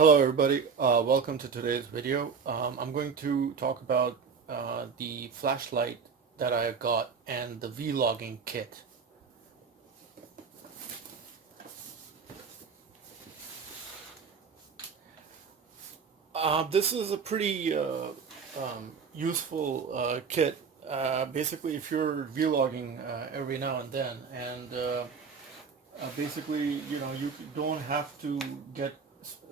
Hello everybody, welcome to today's video. I'm going to talk about the flashlight that I got and the vlogging kit. This is a pretty useful kit. Basically, if you're vlogging every now and then, and basically, you don't have to get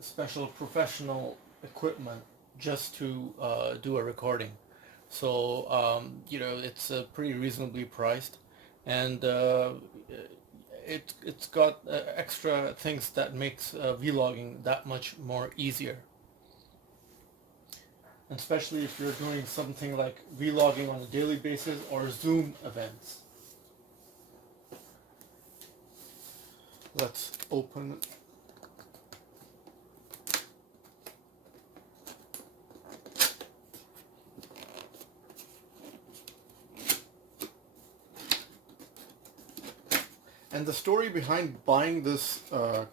special professional equipment just to do a recording. So, it's pretty reasonably priced, and it's got extra things that makes vlogging that much more easier. And especially if you're doing something like vlogging on a daily basis or Zoom events. Let's open. And the story behind buying this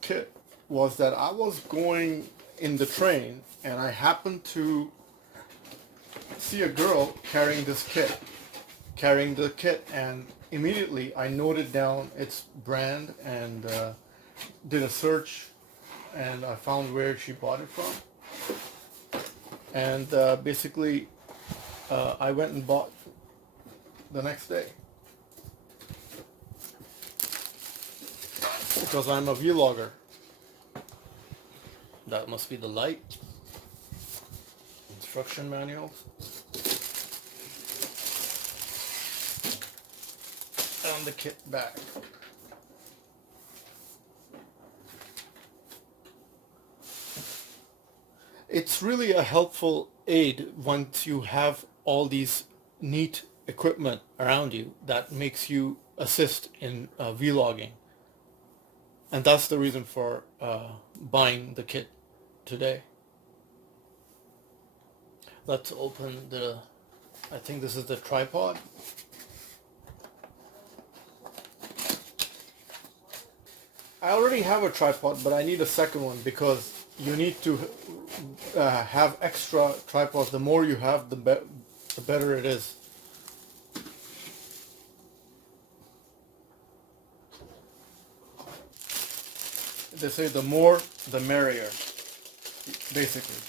kit was that I was going in the train and I happened to see a girl carrying the kit, and immediately I noted down its brand and did a search, and I found where she bought it from. And basically I went and bought the next day. Because I'm a vlogger. That must be the light. Instruction manuals. And the kit bag. It's really a helpful aid once you have all these neat equipment around you that makes you assist in vlogging. And that's the reason for buying the kit today. Let's open I think this is the tripod. I already have a tripod, but I need a second one because you need to have extra tripods. The more you have, the better it is. They say the more, the merrier, basically.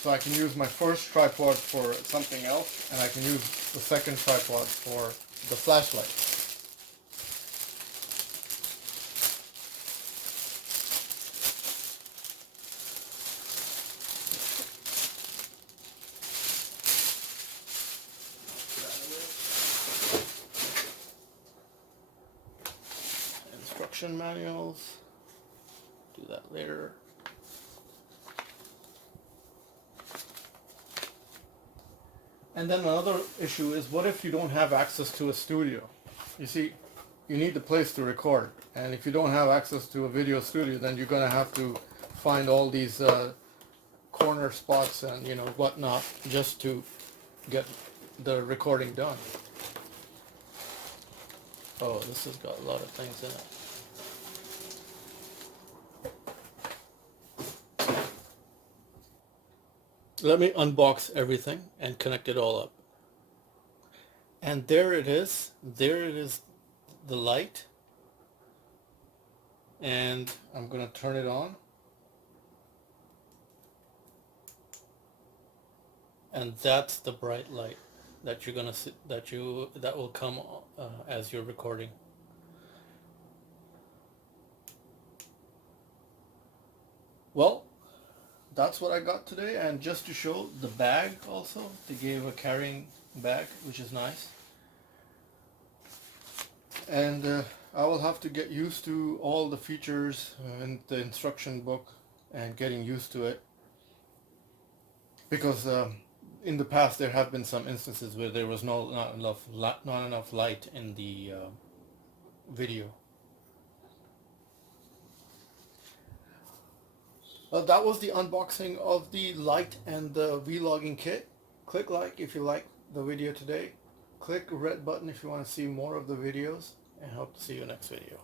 So I can use my first tripod for something else, and I can use the second tripod for the flashlight. Instruction manuals. Do that later. And then another issue is, what if you don't have access to a studio? You see, you need the place to record, and if you don't have access to a video studio, then you're gonna have to find all these corner spots and whatnot just to get the recording done. Oh, this has got a lot of things in it. Let me unbox everything and connect it all up. And there it is. There it is, the light. And I'm going to turn it on. And that's the bright light that you're going to see, that will come as you're recording. Well, that's what I got today, and just to show the bag also, they gave a carrying bag, which is nice. And I will have to get used to all the features in the instruction book and getting used to it, because in the past there have been some instances where there was not enough light in the video. Well, that was the unboxing of the light and the vlogging kit. Click like if you like the video today. Click the red button if you want to see more of the videos, and hope to see you next video.